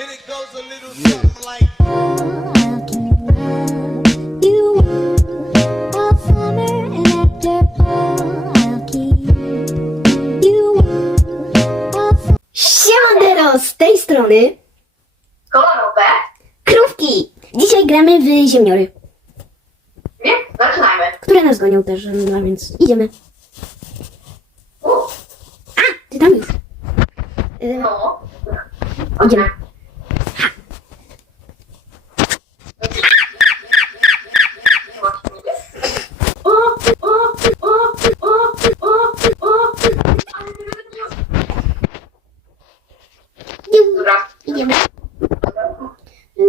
And it goes a little something like. Siemandero, z tej strony Kolorowe. Krówki! Dzisiaj gramy w ziemniory, Więc zaczynajmy. które nas gonią też, no więc idziemy. U, A, ty tam już. Y, no. Idziemy. O, o, o, o, o, o. Dobra. Idziemy.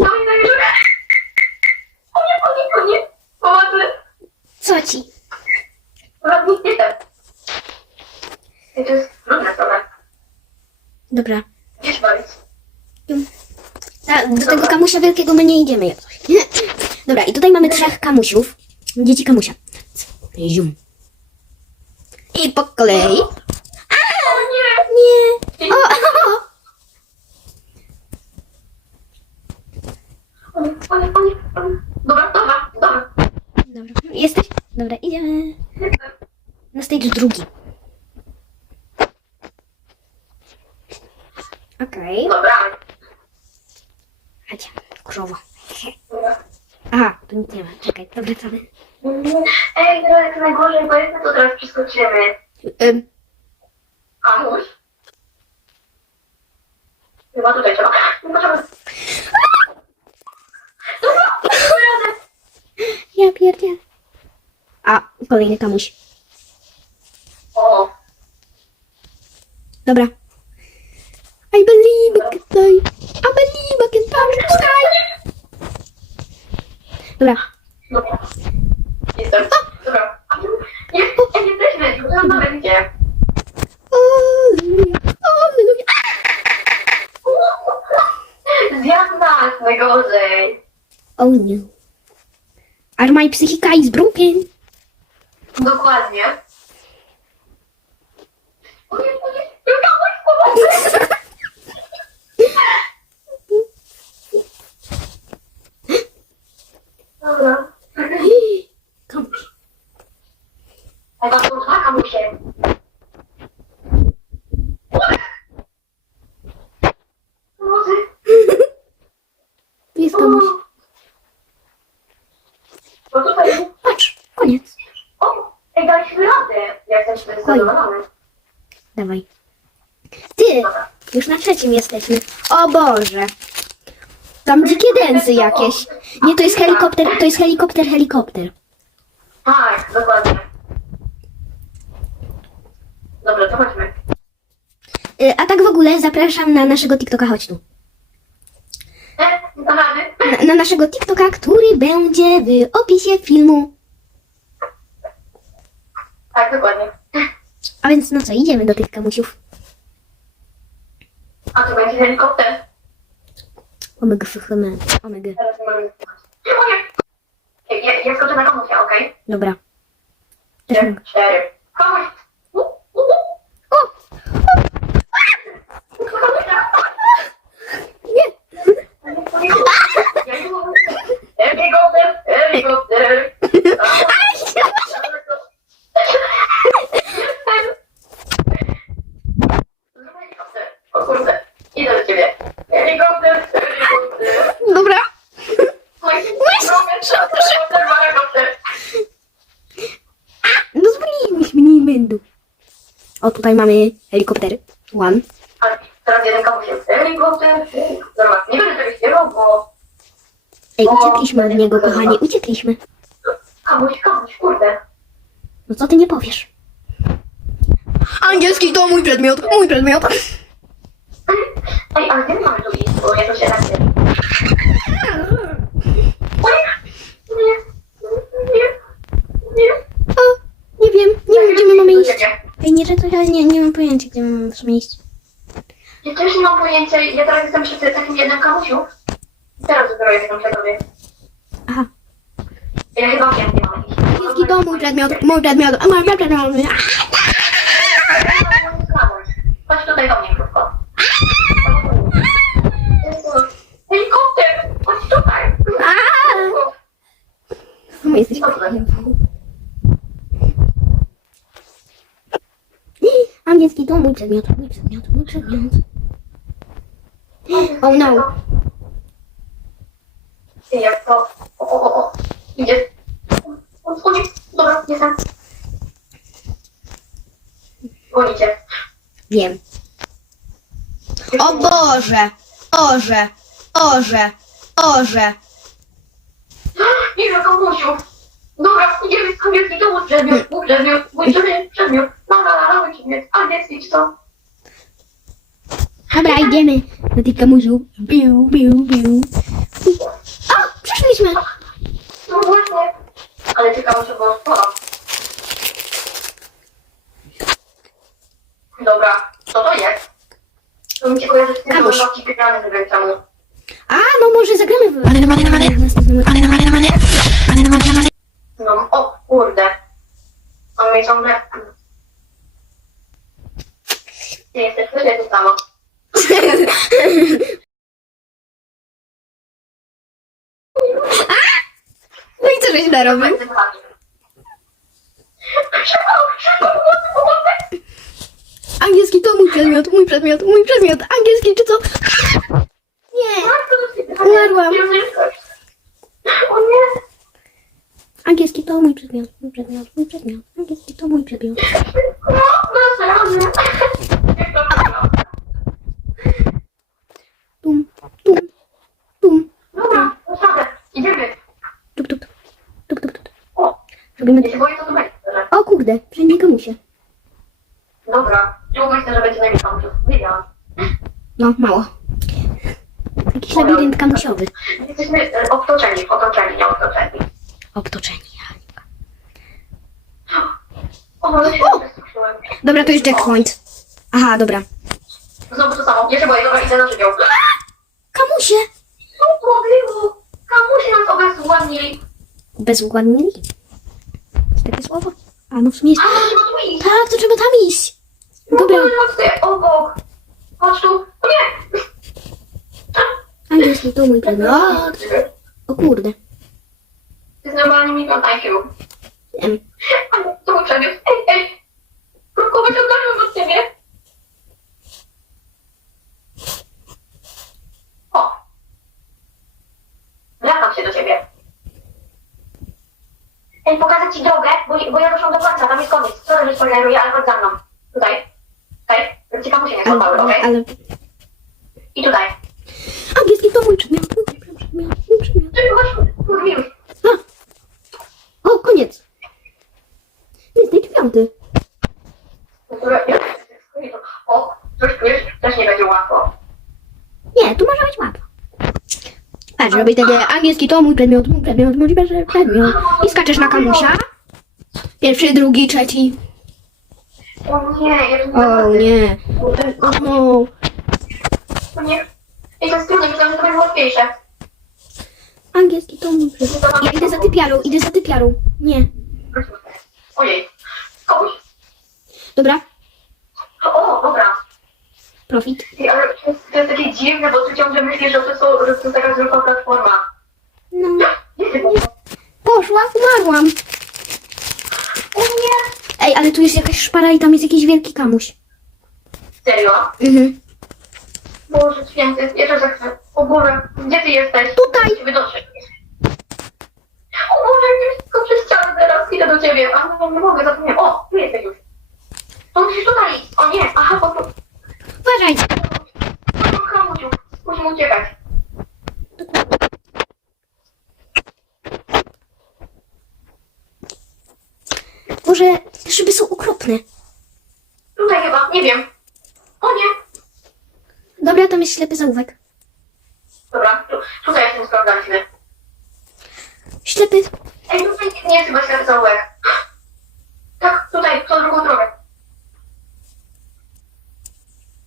Dawaj na górę. O nie, o nie, o nie. Pomocy. Co ci? Dobra, nic nie. Ej, To jest trudne sobie. Dobra. Bawić. A, do tego kamusia wielkiego my nie idziemy jak coś. Dobra, i tutaj mamy trzech kamusiów. Dzieci kamusia. Zium. I po kolei. O nie. Nie. O, o, o. O nie, o nie, o nie, o nie. Dobra, dobra, dobra. Dobra, jesteś? Dobra, idziemy. Na stage drugi. Okej. Dobra. Chodź, krowo. Dobra. Aha, tu nic nie ma. Czekaj, to wracamy. Ej, teraz jak najgorzej, bo jak to teraz przeskoczymy. Ym, Kamuś. Chyba tutaj trzeba. Chyba trzeba. Dobra, radę. ja pierdzielę. A, kolejny kamuś. O, Dobra. I believe I can fly. I believe I can touch the sky. Dobra. dobra. Jestem. Dobra. Nie, nie jesteśmy. Już na będzie. Alleluja, alleluja. Zjadł nas najgorzej. Oh no. Are my psychika is broken? Dokładnie. O nie, o nie. Kamuś, pomocy. Dobra. Kamuś. Są dwa kamusie. Pomocy. Jest kamuś. Bo tutaj... Patrz, koniec. O, ej, daliśmy radę. Ja jestem zadowolony. Dawaj. Ty, Dobra. Już na trzecim jesteśmy. O Boże. Tam dzikie dęsy jakieś. Nie, to jest helikopter, to jest helikopter, helikopter. Tak, dokładnie. Dobra, to chodźmy. Y, A tak w ogóle zapraszam na naszego TikToka, chodź tu. E, rady. Na, na naszego TikToka, który będzie w opisie filmu. Tak, dokładnie. A więc no co, idziemy do tych kamusiów. A tu będzie helikopter. Omega, fychemy. Omega. Teraz nie! Ej, Ja, ja skoczę na komusia, okej? Dobra. Też Trzy, mogę. cztery. Komuś! U, u, u. Nie! Ja! Helikopter! Helikopter! O kurde, idę do ciebie. Helikopter! Helikopter! Dobra. Oj, helikopter, helikopter! No zwolniliśmy, nie będą. O, tutaj mamy helikoptery. One. Ale teraz jeden kamuś jest helikopter. Dobra, nie będę tego śpiewał, bo Ej, uciekliśmy od niego, kochani, uciekliśmy. kamuś, kamuś, kurde. No co ty nie powiesz? Angielski to mój przedmiot, mój przedmiot. Ej, ale mamy tu iść, bo ja to się tak szczerze, to ja nie, nie mam pojęcia, gdzie mam w sumie iść. Ja też nie mam pojęcia, ja teraz jestem przy takim jednym kamusiu. Teraz dopiero jestem przy tobie. Aha. Ja chyba wiem, nie mam jakichś... Chiński dom, mój przedmiot, mój przedmiot, a mój przedmiot, a mój Chodź tutaj do mnie krótko. Helikopter! Chodź tutaj! Aaa! Jesteś. Przedmiot, mój przedmiot, mój przedmiot. Oh no. Jak to... O, o, o. Idzie. On wchodzi. Dobra, jestem. Gonicie. Wiem. O Boże! Orze! Orze! Orze! Nie wiem, komusiu. Dobra, idziemy z angielski, to mój przedmiot, mój przedmiot, mój przedmiot, przedmiot. No, no, no, no, mój przedmiot. Angielski, czy co? Dobra, idziemy do tych kamusiów. Biu, biu, biu. O! Przeszliśmy! No właśnie. Ale ciekawe, co było sporo. Dobra, co to jest? To mi się kojarzy z tym, że Kamuś. nogi wygrane z rękami. A, no może zagramy w... w następnym odcinku. No, o kurde. A my ciągle... Ty jesteś wyżej to samo. No pomocy, pomocy! Angielski to mój przedmiot, mój przedmiot, mój przedmiot. Angielski czy co? Nie. Umarłam. Angielski to mój przedmiot, mój przedmiot, mój przedmiot. Angielski to mój przedmiot. No, no, razy. Jak to wygląda? Tum, tum, tum. Dobra, naprawdę, idziemy. Tuk, tuk, tuk, tuk, tuk. O, Robimy... się to będzie. szczerze. O kurde, wszędzie kamusie. Dobra, ja myślę, że będzie najmniej pomysłów. Wiedziałam. No, mało. Jakiś labirynt kamusiowy. Jesteśmy e, otoczeni, otoczeni, nie otoczeni. Obtoczeni. O, ale się O! Dobra, to jest checkpoint. Aha, dobra. Znowu to samo. Ja się boję, dobra, idę na żywioł. Kamusie! Co to było? Kamusi nas obezwładnili. Bezładnili. Jest takie słowo? A no w sumie jest... A, no tu iść. Tak, to trzeba tam iść. Dobra, No, no, tutaj, obok. Chodź tu. O nie! angielski to mój przedmiot. O kurde. To jest normalnie milion IQ. Wiem. Ale to mój przedmiot. Ej, ej! Krótko wyciągamy od ciebie. O! Wracam się do ciebie. Ej, pokażę ci drogę, bo, bo ja doszłam do końca, tam jest koniec. Co że spoileruję, ale chodź za mną. Tutaj. Tutaj. Ciekawe się nie złapały, okej? ale... I tutaj. Angielski to mój przedmiot, mój przedmiot, mój przedmiot. Już. A! O, koniec. Jest tej piąty. O, coś czujesz? Też nie będzie łatwo. Nie, tu może być łatwo. Patrz, robię takie angielski to mój przedmiot, mój przedmiot, mój przedmiot. I skaczesz na kamusia. Pierwszy, drugi, trzeci. O nie, ja O nie. O no. O nie. Ej, to jest trudne, myślałam, że to będzie łatwiejsze. Angielski to mój przedmiot. Ja idę za typiarą, idę za typiarą. Nie. Ojej. Komuś? Dobra, O, dobra. Profit. Ale to jest, to jest takie dziwne, bo ty ciągle myślisz, że to, są, że to jest taka zwykła platforma. No. Poszła, umarłam. O nie. Ej, ale tu jest jakaś szpara i tam jest jakiś wielki kamuś. Serio? Mhm. Boże święty, jeszcze chwilę. O Boże, gdzie ty jesteś? Tutaj. Ciebie dotrzeć. O Boże, nie tylko przez ścianę teraz. Idę do ciebie. A no nie mogę, zapomniałem. O, tu jesteś już. To musisz tutaj iść. O nie, aha, bo tu. Uważaj. Kamuciu, musimy uciekać. Boże, te szyby są okropne. Tutaj chyba, nie wiem. O nie. Dobra, tam jest ślepy zaułek. Dobra, tu, tutaj jestem sprawdzaliśmy. Ślepy. Ej, tutaj nie jest chyba ślepy zaułek. Tak, tutaj, tą drugą drogę.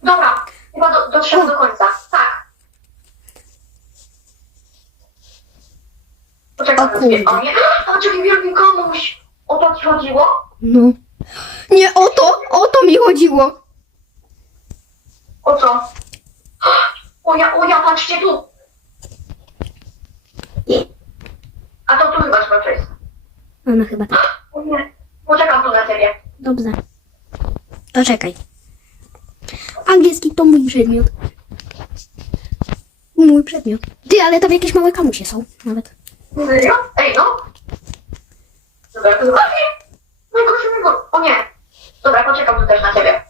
Dobra, chyba do, dotrzemy do końca. Tak. O. O nie, a czyli wielki komuś. O to ci chodziło? No. Nie o to, o to mi chodziło. O co? O ja, o ja, patrzcie tu. Nie. A to tu chyba trzeba przejść. Ona chyba tak. O nie, poczekam tu na ciebie. Dobrze. To czekaj. Angielski to mój przedmiot. Mój przedmiot. Ty, ale tam jakieś małe kamusie są nawet. Serio? Ej, no. Dobra, to zobaczcie. Najgorszy mi go. O nie. Dobra, poczekam tu też na ciebie.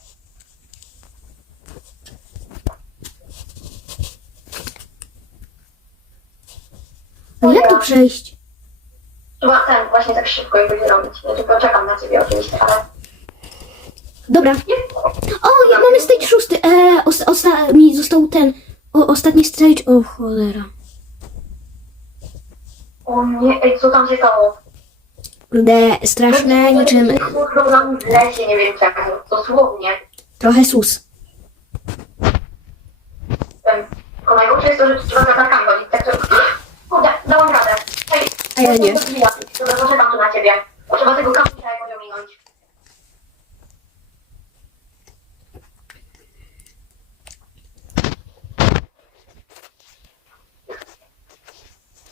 No jak tu przejść? Chyba ten właśnie tak szybko jak będzie robić. Ja tylko czekam na ciebie oczywiście, ale... Dobra. O, ja mamy stage szósty. E, os, osta, mi został ten. O, ostatni stage. O, cholera. O nie, ej, co tam się stało? Kurde, straszne, niczym Kurwa, w lesie, nie wiem czemu. Dosłownie. trochę sus. O najgorsze jest to, że trzeba za tarkami chodzić, tak to... Kurde, dałam radę. Ej, A ja nie. Dobra, poczekam tu na ciebie. Trzeba tego kapusia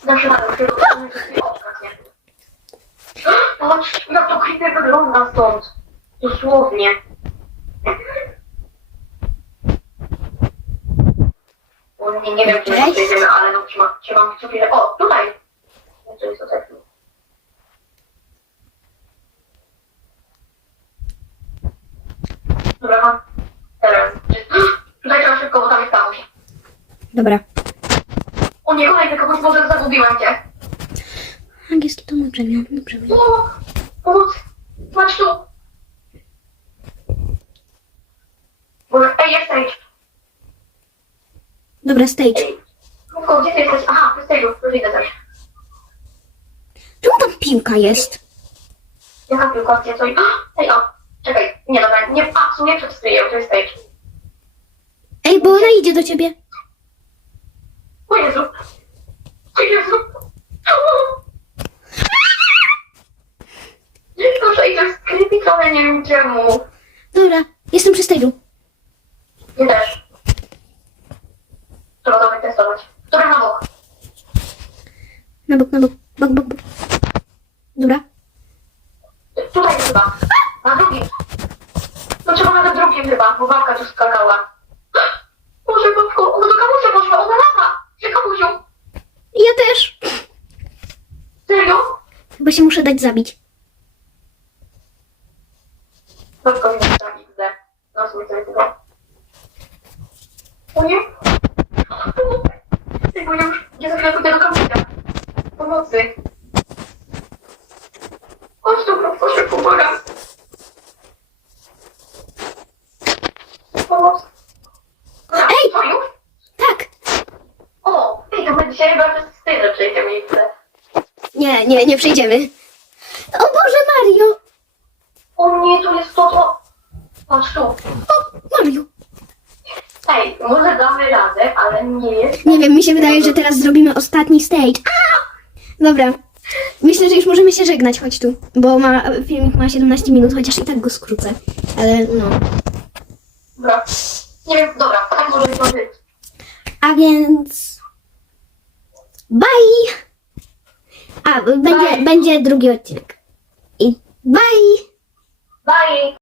Zawsze na tym oczkach, nie? Patrz, jak to creepy wygląda stąd. Dosłownie. O, nie, nie wiem, czy Cześć. to przejdziemy, ale no trzymam, trzymam co chwilę. O, tutaj! To jest tutaj. Dobra, mam. Teraz. Tutaj trzeba szybko, bo tam jest kamuś. Dobra. O nie, kolejny kogoś, może zagubiłem cię. Angielski to mój przedmiot, mój przedmiot. O, pomoc! Patrz tu! Może, ej, jesteś! Dobra, stage. Ej, gdzie ty jesteś? Aha, jesteś już, już idę też. Czemu tam piłka jest? Jaka piłka, gdzie coś? Ej, o, czekaj, nie, dobra, nie, a, w sumie przed stryjem, to jest stage. Ej, bo ona idzie do ciebie. O Jezu! O Jezu! Proszę, i to jest creepy trochę, nie wiem czemu. Dobra, jestem przy stage'u. Nie też. Trzeba to wytestować. Która na bok? Na bok, na bok, bok, bok, bok. Dobra. Tutaj chyba. Na drugim. No trzeba na drugim chyba, bo babka tu skakała. Boże, babko, ona do kamusia poszła, ona lata! Gdzie kamusiu? Ja też. Serio? Chyba się muszę dać zabić. Babko mnie tak widzę. No, jest tego. O nie? Ej, bo ja już nie za chwilę pójdę do kamusia. Pomocy. Chodź tu, pomagam. Pomoc. Ej! Już? Tak. O, ej, to my dzisiaj chyba wszyscy z tej idziemy i tyle. Nie, nie, nie przejdziemy. O Boże, Mario. O nie, to jest to, to... Patrz tu. O, Mario. Ej, może damy radę, ale nie jest... Nie wiem, mi się wydaje, że teraz zrobimy ostatni stage. Dobra. Myślę, że już możemy się żegnać, chodź tu. Bo ma, filmik ma 17 minut, chociaż i tak go skrócę. Ale no. Dobra. Nie wiem, dobra, tak może to być. A więc. Bye! A, będzie, będzie drugi odcinek. I bye! Bye!